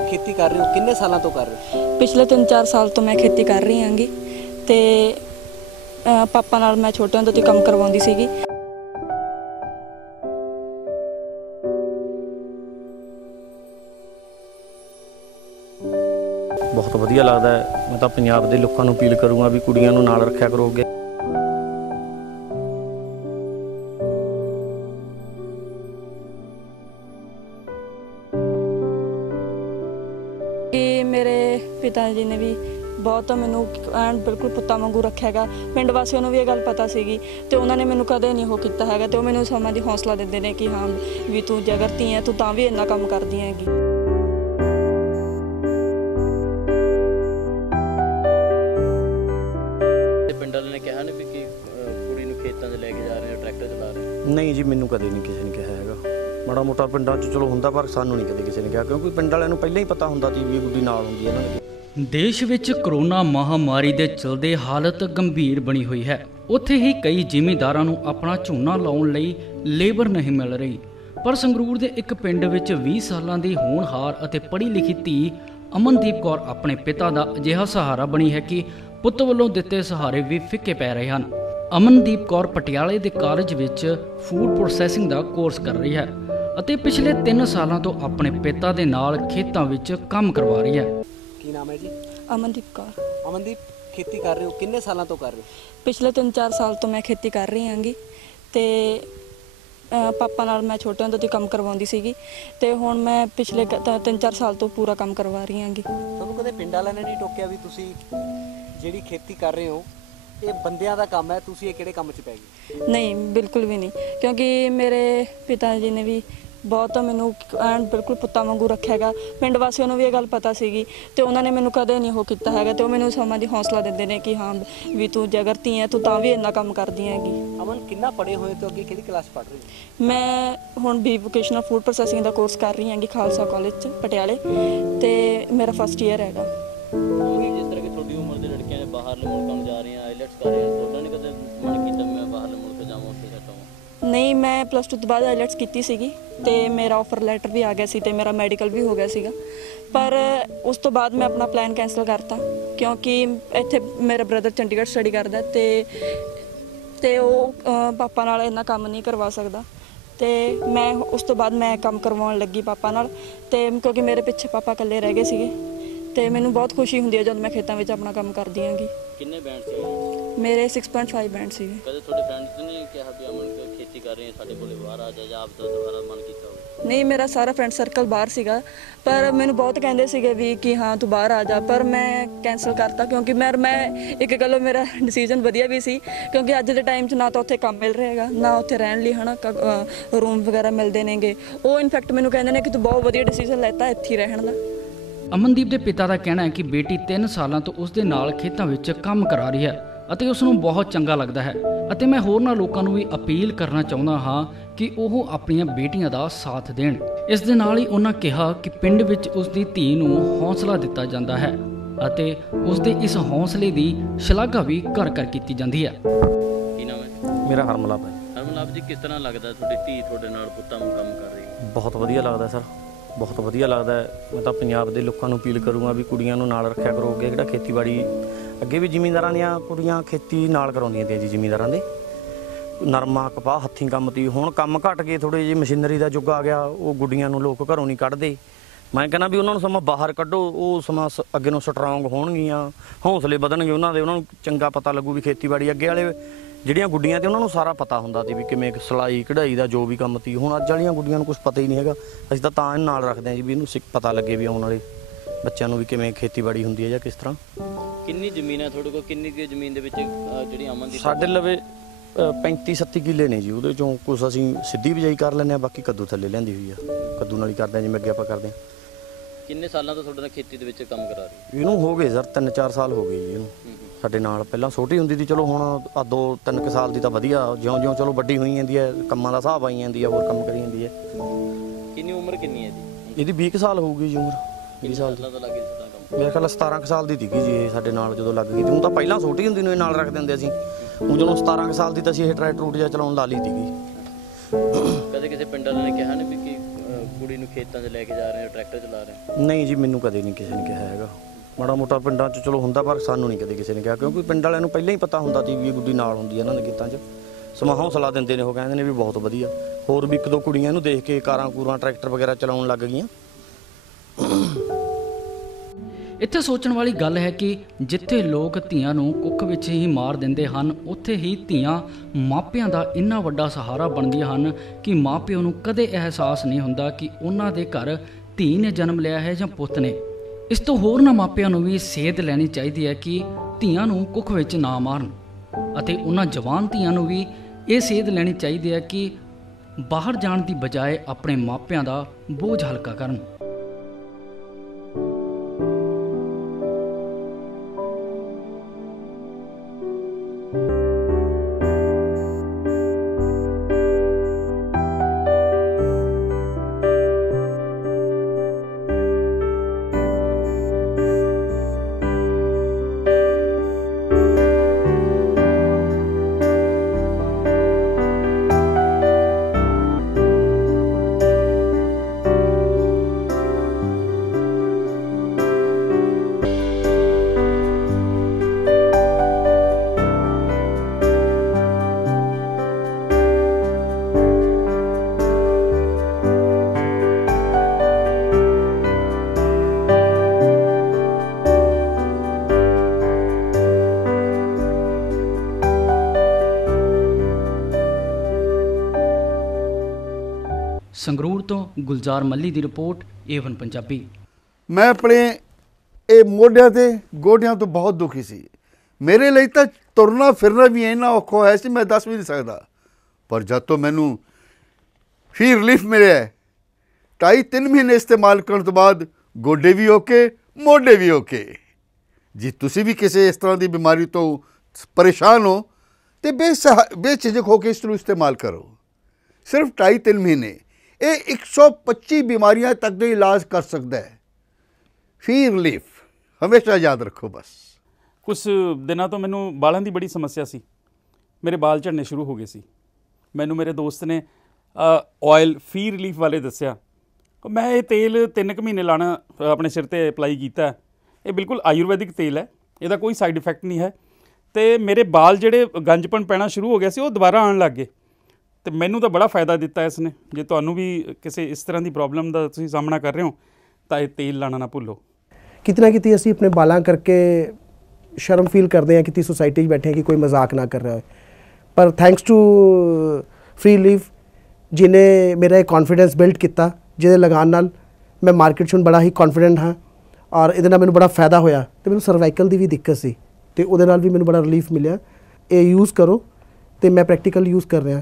खेती कर रहे हो, कितने सालों तो कर रहे हो? पिछले 3-4 साल तो मैं खेती कर रही हांगी ते पापा नाल मैं छोटे ਹੁੰਦੇ ਤੋਂ ਕੰਮ ਕਰਵਾਉਂਦੀ ਸੀਗੀ। बहुत वधिया लगता है। मैं तो पंजाब के लोगों को अपील करूँगा भी कुड़ियां नूं नाल रखा करोगे। कि मेरे पिता जी ने भी बहुत मैनू एंड बिल्कुल पुत्ता वांगू रखा है। पिंड वासियों को भी ये गल पता सी तो उन्होंने मैनू कदे नहीं वो किया है। तो मैनू समा दी हौसला देते हैं कि हाँ भी तू जे अगर धी है तू तां भी इन्ना काम करदी हैगी। पिंड वाले ने कहा नहीं कि कुड़ी नूं खेतां 'च लैके जा रहे हैं, ट्रैक्टर चला रहे हैं? नहीं जी, मैनू कदे नहीं किसी ने कहा हैगा। माड़ा मोटा पिंडां 'ਚ चलो हुंदा पर सानू नहीं कदे किसी ने कहा, क्योंकि पिंड वालिਆਂ ਨੂੰ ਪਹਿਲਾਂ ਹੀ पता ਹੁੰਦਾ ਸੀ ਵੀ ਗੁੱਡੀ ਨਾਲ ਹੁੰਦੀ ਹੈ ਇਹਨਾਂ ਦੇ। देश ਵਿੱਚ ਕਰੋਨਾ ਮਹਾਮਾਰੀ ਦੇ ਚਲਦੇ ਹਾਲਤ ਗੰਭੀਰ ਬਣੀ ਹੋਈ ਹੈ। ਉੱਥੇ ਹੀ ਕਈ ਜ਼ਿਮੀਂਦਾਰਾਂ ਨੂੰ ਆਪਣਾ ਝੋਨਾ ਲਾਉਣ ਲਈ ਲੇਬਰ ਨਹੀਂ ਮਿਲ ਰਹੀ। ਪਰ ਸੰਗਰੂਰ ਦੇ ਇੱਕ ਪਿੰਡ ਵਿੱਚ 20 ਸਾਲਾਂ ਦੀ ਹੋਣਹਾਰ ਅਤੇ ਪੜ੍ਹੀ ਲਿਖੀ ਧੀ ਅਮਨਦੀਪ ਕੌਰ ਆਪਣੇ ਪਿਤਾ ਦਾ ਅਜਿਹਾ ਸਹਾਰਾ ਬਣੀ ਹੈ ਕਿ ਪੁੱਤ ਵੱਲੋਂ ਦਿੱਤੇ ਸਹਾਰੇ ਵੀ ਫਿੱਕੇ ਪੈ ਰਹੇ ਹਨ। ਅਮਨਦੀਪ ਕੌਰ ਪਟਿਆਲੇ ਦੇ ਕਾਲਜ ਵਿੱਚ ਫੂਡ ਪ੍ਰੋਸੈਸਿੰਗ ਦਾ ਕੋਰਸ ਕਰ ਰਹੀ ਹੈ ਅਤੇ ਪਿਛਲੇ 3 ਸਾਲਾਂ ਤੋਂ ਆਪਣੇ ਪਿਤਾ ਦੇ ਨਾਲ ਖੇਤਾਂ ਵਿੱਚ ਕੰਮ ਕਰਵਾ ਰਹੀ ਹੈ। की नाम है जी? अमनदीप कौर। अमनदीप, खेती कर रहे हो, कितने सालों तो कर रहे हो? पिछले 3-4 साल तो मैं खेती कर रही हांगी ते पापा नाल मैं छोटे ਹੁੰਦੇ ਤੋਂ ਕੰਮ ਕਰਵਾਉਂਦੀ ਸੀਗੀ ਤੇ ਹੁਣ ਮੈਂ ਪਿਛਲੇ 3-4 ਸਾਲ ਤੋਂ ਪੂਰਾ ਕੰਮ ਕਰਵਾ ਰਹੀ ਹਾਂਗੀ। ਤੁਹਾਨੂੰ ਕਦੇ ਪਿੰਡ ਵਾਲਿਆਂ ਨੇ ਨਹੀਂ ਟੋਕਿਆ ਵੀ ਤੁਸੀਂ ਜਿਹੜੀ ਖੇਤੀ ਕਰ ਰਹੇ ਹੋ ਇਹ ਬੰਦਿਆਂ ਦਾ ਕੰਮ ਹੈ, ਤੁਸੀਂ ਇਹ ਕਿਹੜੇ ਕੰਮ 'ਚ ਪੈ ਗਏ? नहीं बिल्कुल भी नहीं, क्योंकि मेरे पिता जी ने भी बहुत मैनू एंड बिल्कुल पुत्ता वांगू रखा है। पिंड वासियों को भी ये गल पता सी तो उन्होंने मैनू कदे नहीं वो किया है। तो मैनू समा दी हौसला देते हैं कि हाँ भी तू जे अगर धी है तू तां भी इन्ना काम करदी हैगी। अमन, कितना पढ़े हुए तो अगे किहड़ी क्लास पढ़ रहे हो? मैं हुण बी वोकेशनल फूड प्रोसैसिंग का कोर्स कर रही हैगी खालसा कॉलेज पटियाले ते मेरा फर्स्ट ईयर हैगा। जिस तरह की छोटी उम्र के लड़कियां बाहरले मुल्कों जा रही हैं, आईलैट्स कर रही हैं, तो नहीं कदे मन किया मैं बाहरले मुल्क जावां उत्थे सैट होवां? नहीं, मैं +2 तो बाद आईलैट्स की सीगी ते मेरा ऑफर लैटर भी आ गया सी ते मेरा मैडिकल भी हो गया सीगा। पर उस तो बाद मैं अपना प्लान कैंसल करता क्योंकि इत्थे मेरा ब्रदर चंडीगढ़ स्टडी करदा ते वो पापा नाल इन्ना काम नहीं करवा सकदा। ते मैं उस तो बाद मैं काम करवाउण लगी पापा नाल ते क्योंकि मेरे पिछे पापा कल्ले रह गए सीगे ते मैनू बहुत खुशी हुंदी है जब मैं खेतां विच अपना काम करदी हांगी। किन्ने बैंड से? मेरे 6.5 बैंड सीगे। कदे थोड़े फ्रेंड्स ने कहा भी अमन खेती कर रहे हैं, साडे कोले बाहर आ जा या आप तो दोबारा मन कीता हो? नहीं, मेरा सारा फ्रेंड सर्कल बाहर सीगा पर मैनू बहुत कहंदे सीगे भी कि हाँ तू बाहर आ जा, पर मैं कैंसल करता क्योंकि मैं एक गल्लों मेरा डिसीजन वधिया भी सी क्योंकि अज दे टाइम च ना तो उत्थे काम मिल रहा हैगा ना उत्थे रहण लई है ना रूम वगैरह मिलते नेगे। वो इनफैक्ट मैनू कहंदे ने कि तू बहुत वधिया डिसीजन लैता इत्थे ही रहण दा। ਅਮਨਦੀਪ ਦੇ ਪਿਤਾ ਦਾ ਕਹਿਣਾ ਹੈ ਕਿ ਬੇਟੀ 3 ਸਾਲਾਂ ਤੋਂ ਉਸ ਦੇ ਨਾਲ ਖੇਤਾਂ ਵਿੱਚ ਕੰਮ ਕਰਾ ਰਹੀ ਹੈ ਅਤੇ ਉਸ ਨੂੰ ਬਹੁਤ ਚੰਗਾ ਲੱਗਦਾ ਹੈ ਅਤੇ ਮੈਂ ਹੋਰਨਾਂ ਲੋਕਾਂ ਨੂੰ ਵੀ ਅਪੀਲ ਕਰਨਾ ਚਾਹੁੰਦਾ ਹਾਂ ਕਿ ਉਹ ਆਪਣੀਆਂ ਬੇਟੀਆਂ ਦਾ ਸਾਥ ਦੇਣ। ਇਸ ਦੇ ਨਾਲ ਹੀ ਉਹਨਾਂ ਕਿਹਾ ਕਿ ਪਿੰਡ ਵਿੱਚ ਉਸ ਦੀ ਧੀ ਨੂੰ ਹੌਸਲਾ ਦਿੱਤਾ ਜਾਂਦਾ ਹੈ ਅਤੇ ਉਸ ਦੇ ਇਸ ਹੌਸਲੇ ਦੀ ਸ਼ਲਾਘਾ ਵੀ ਘਰ-ਘਰ ਕੀਤੀ ਜਾਂਦੀ ਹੈ। ਕੀ ਨਾਮ ਹੈ? मेरा हरमलाप है। हरमलाप जी, किस तरह लगता है ਤੁਹਾਡੀ ਧੀ ਤੁਹਾਡੇ ਨਾਲ ਪੁੱਤਾਂ ਨੂੰ ਕੰਮ ਕਰ ਰਹੀ ਹੈ? बहुत वधिया लगता सर, बहुत वधिया लगता है। मैं तो पंजाब के लोगों को अपील करूँगा भी कुड़ियां नूं नाल रखा करोगे। जिहड़ा खेतीबाड़ी अगे भी जिमींदारां दीआं कुड़ियां खेती नाल कराउंदियां ती जी, जिमींदारां दे नरमा कपाह हत्थीं काम ती। हुण काम घट गए, थोड़े जी मशीनरी का युग आ गया, वो गुड्डियां नूं लोक घरों नहीं कढ़दे। मैं कहना भी उन्होंने समा बाहर कढ़ो, वो समा अगे नूं स्ट्रोंग होणगियां, हौसले वधणगे उन्हां दे, उन्हां नूं चंगा पता लगू भी खेतीबाड़ी अगे वाले ਜਿਹੜੀਆਂ ਗੁੱਡੀਆਂ ਤੇ ਉਹਨਾਂ ਨੂੰ ਸਾਰਾ ਪਤਾ ਹੁੰਦਾ ਸੀ ਵੀ ਕਿਵੇਂ ਸਿਲਾਈ ਕਢਾਈ ਦਾ ਜੋ ਵੀ ਕੰਮ ਸੀ। ਹੁਣ ਅੱਜ ਵਾਲੀਆਂ ਗੁੱਡੀਆਂ ਨੂੰ ਕੁਝ ਪਤਾ ਹੀ ਨਹੀਂ ਹੈਗਾ। ਅਸੀਂ ਤਾਂ ਇਹਨੂੰ ਨਾਲ ਰੱਖਦੇ ਹਾਂ ਜੀ ਵੀ ਇਹਨੂੰ ਪਤਾ ਲੱਗੇ ਵੀ ਆਉਣ ਵਾਲੇ ਬੱਚਿਆਂ ਨੂੰ ਵੀ ਕਿਵੇਂ ਖੇਤੀਬਾੜੀ ਹੁੰਦੀ ਹੈ ਜਾਂ ਕਿਸ ਤਰ੍ਹਾਂ। ਕਿੰਨੀ ਜ਼ਮੀਨ ਹੈ ਤੁਹਾਡੇ ਕੋਲ? ਕਿੰਨੀ ਕੁ ਜ਼ਮੀਨ ਦੇ ਵਿੱਚ ਜਿਹੜੀ ਅਮਨ ਦੀ? ਸਾਡੇ ਲਵੇ 35-37 ਕਿੱਲੇ ਨੇ ਜੀ। ਉਹਦੇ ਚੋਂ ਕੁਝ ਅਸੀਂ ਸਿੱਧੀ ਬਿਜਾਈ ਕਰ ਲੈਂਦੇ ਹਾਂ, ਬਾਕੀ ਕੱਦੂ ਥੱਲੇ ਲਿਆਂਦੀ ਹੋਈ ਆ। ਕੱਦੂ ਨਾਲ ਹੀ ਕਰਦੇ ਹਾਂ ਜਿਵੇਂ ਅੱਗੇ ਆਪਾਂ ਕਰਦੇ ਹਾਂ। ਕਿੰਨੇ ਸਾਲਾਂ ਤੋਂ ਤੁਹਾਡੇ ਨਾਲ ਖੇਤੀ ਦੇ ਵਿੱਚ ਕੰਮ ਕਰਾ ਰਹੀ? ਇਹਨੂੰ ਹੋ ਗਏ ਸਰ 3-4 ਸਾਲ ਹੋ ਗਏ ਜੀ ਇਹਨੂੰ ਸਾਡੇ ਨਾਲ। ਪਹਿਲਾਂ ਛੋਟੀ ਹੁੰਦੀ ਸੀ, ਚਲੋ ਹੁਣ ਆ 2-3 ਸਾਲ ਦੀ ਤਾਂ ਵਧੀਆ, ਜਿਉਂ-ਜਿਉਂ ਚਲੋ ਵੱਡੀ ਹੋਈ ਜਾਂਦੀ ਹੈ ਕੰਮਾਂ ਦਾ ਹਿਸਾਬ ਆਈ ਜਾਂਦੀ ਹੈ, ਹੋਰ ਕੰਮ ਕਰੀ ਜਾਂਦੀ ਹੈ। ਕਿੰਨੀ ਉਮਰ ਕਿੰਨੀ ਹੈ ਜੀ ਇਹਦੀ 20 ਸਾਲ ਹੋਊਗੀ ਜੀ ਉਮਰ। 20 ਸਾਲ ਦੀ ਤੋਂ ਲੱਗੇ ਤੁਹਾਡਾ ਕੰਮ? ਮੇਰੇ ਖਿਆਲ 17 ਸਾਲ ਦੀ ਸੀਗੀ ਜੀ ਇਹ ਸਾਡੇ ਨਾਲ ਜਦੋਂ ਲੱਗ ਗਈ। ਤੇ ਉਹ ਤਾਂ ਪਹਿਲਾਂ ਛੋਟੀ ਹੁੰਦੀ ਨੂੰ ਇਹ ਨਾਲ ਰੱਖ ਦਿੰਦੇ ਅਸੀਂ। ਉਹ ਜਦੋਂ 17 ਸਾਲ ਦੀ ਤਾਂ ਅਸੀਂ ਇਹ ਟਰੈਕਟਰ ਰੂਟ ਜਿਹਾ ਚਲਾਉਣ ਲਾ ਲਈ ਸੀਗੀ। ਕਦੇ ਕਿਸੇ ਪਿੰਡ ਵਾਲਿਆਂ ਨੇ ਕਿਹਾ ਨਹੀਂ ਵੀ ਕਿ ਕੁੜੀ ਨੂੰ ਖੇਤਾਂ 'ਚ ਲੈ ਕੇ ਜਾ ਰਹੇ ਹੋ, ਟਰੈਕਟਰ ਚਲਾ ਰਹੇ ਹੋ? ਨਹੀਂ ਜੀ, ਮੈਨੂੰ ਕਦੇ ਨਹੀਂ ਕਿਸੇ ਨੇ ਕਿਹਾ ਹੈਗਾ। ਮਾੜਾ ਮੋਟਾ ਪਿੰਡਾਂ 'ਚ ਚਲੋ ਹੁੰਦਾ, ਪਰ ਸਾਨੂੰ ਨਹੀਂ ਕਦੇ ਕਿਸੇ ਨੇ ਕਿਹਾ, ਕਿਉਂਕਿ ਪਿੰਡ ਵਾਲਿਆਂ ਨੂੰ ਪਹਿਲਾਂ ਹੀ ਪਤਾ ਹੁੰਦਾ ਸੀ ਵੀ ਇਹ ਗੁੱਡੀ ਨਾਲ ਹੁੰਦੀ ਹੈ ਇਹਨਾਂ ਦੇ ਖੇਤਾਂ 'ਚ। ਸਮਾਂ ਹੌਸਲਾ ਦਿੰਦੇ ਨੇ, ਉਹ ਕਹਿੰਦੇ ਨੇ ਵੀ ਬਹੁਤ ਵਧੀਆ। ਹੋਰ ਵੀ ਇੱਕ ਦੋ ਕੁੜੀਆਂ ਇਹਨੂੰ ਦੇਖ ਕੇ ਕਾਰਾਂ ਕੂਰਾਂ ਟਰੈਕਟਰ ਵਗੈਰਾ ਚਲਾਉਣ ਲੱਗ ਗਈਆਂ। ਇੱਥੇ ਸੋਚਣ ਵਾਲੀ ਗੱਲ ਹੈ ਕਿ ਜਿੱਥੇ ਲੋਕ ਧੀਆਂ ਨੂੰ ਕੁੱਖ ਵਿੱਚ ਹੀ ਮਾਰ ਦਿੰਦੇ ਹਨ, ਉੱਥੇ ਹੀ ਧੀਆਂ ਮਾਪਿਆਂ ਦਾ ਇੰਨਾ ਵੱਡਾ ਸਹਾਰਾ ਬਣਦੀਆਂ ਹਨ ਕਿ ਮਾਪਿਆਂ ਨੂੰ ਕਦੇ ਅਹਿਸਾਸ ਨਹੀਂ ਹੁੰਦਾ ਕਿ ਉਹਨਾਂ ਦੇ ਘਰ ਧੀ ਨੇ ਜਨਮ ਲਿਆ ਹੈ ਜਾਂ ਪੁੱਤ ਨੇ। ਇਸ ਤੋਂ ਹੋਰਨਾਂ ਮਾਪਿਆਂ ਨੂੰ ਵੀ ਸੇਧ ਲੈਣੀ ਚਾਹੀਦੀ ਹੈ ਕਿ ਧੀਆਂ ਨੂੰ ਕੁੱਖ ਵਿੱਚ ਨਾ ਮਾਰਨ, ਅਤੇ ਉਹਨਾਂ ਜਵਾਨ ਧੀਆਂ ਨੂੰ ਵੀ ਇਹ ਸੇਧ ਲੈਣੀ ਚਾਹੀਦੀ ਹੈ ਕਿ ਬਾਹਰ ਜਾਣ ਦੀ ਬਜਾਏ ਆਪਣੇ ਮਾਪਿਆਂ ਦਾ ਬੋਝ ਹਲਕਾ ਕਰਨ। ਸੰਗਰੂਰ ਤੋਂ ਗੁਲਜ਼ਾਰ ਮੱਲੀ ਦੀ ਰਿਪੋਰਟ, ਏਵਨ ਪੰਜਾਬੀ। ਮੈਂ ਆਪਣੇ ਇਹ ਮੋਢਿਆਂ ਤੇ ਗੋਡਿਆਂ ਤੋਂ ਬਹੁਤ ਦੁਖੀ ਸੀ। ਮੇਰੇ ਲਈ ਤਾਂ ਤੁਰਨਾ ਫਿਰਨਾ ਵੀ ਇੰਨਾ ਔਖਾ ਹੋਇਆ ਸੀ, ਮੈਂ ਦੱਸ ਵੀ ਨਹੀਂ ਸਕਦਾ। ਪਰ ਜਦ ਤੋਂ ਮੈਨੂੰ ਫੀ ਰਿਲੀਫ ਮਿਲਿਆ 2.5-3 ਮਹੀਨੇ ਇਸਤੇਮਾਲ ਕਰਨ ਤੋਂ ਬਾਅਦ ਗੋਡੇ ਵੀ ਓਕੇ, ਮੋਢੇ ਵੀ ਓਕੇ। ਜੇ ਤੁਸੀਂ ਵੀ ਕਿਸੇ ਇਸ ਤਰ੍ਹਾਂ ਦੀ ਬਿਮਾਰੀ ਤੋਂ ਪਰੇਸ਼ਾਨ ਹੋ तो बेझिझक होकर इसको इस्तेमाल करो। सिर्फ 2.5-3 महीने ये 125 बीमारियां तक का इलाज कर सकता है। फी रिलीफ हमेशा याद रखो। बस कुछ दिनों तो मैनू बालों की बड़ी समस्या सी, मेरे बाल झड़ने शुरू हो गए सी। मैनू मेरे दोस्त ने ऑयल फी रिलीफ वाले दसिया, मैं ये तेल 3 महीने लाना अपने सिर ते अप्लाई किया। ये बिल्कुल आयुर्वैदिक तेल है, इसका कोई साइड इफेक्ट नहीं है। तो मेरे बाल जिहड़े गंजपन पैना शुरू हो गया सी, वो दोबारा आने लग गए। तो मैनू तो बड़ा फायदा दिता इसने। जे तुहानू भी किसी इस तरह की प्रॉब्लम का तुसीं सामना कर रहे हो तो ये तेल लाना ना भुल्लो। कितना ना कितनी असीं अपने बालां करके शर्म फील करते हैं कि सोसाइटी बैठे हैं कि कोई मजाक ना कर रहा है, पर थैंक्स टू फ्री रिलीफ जिन्हें मेरा कॉन्फिडेंस बिल्ड किया, जिहदे लगान नाल मैं मार्केट में बड़ा ही कॉन्फिडेंट हाँ और ये मैंने बड़ा फायदा होया। तो मैंने सर्वाइकल की भी दिक्कत सी, तो वो भी मैंने बड़ा रिलीफ मिले। ये यूज़ करो, तो मैं प्रैक्टिकल यूज़ कर रहा।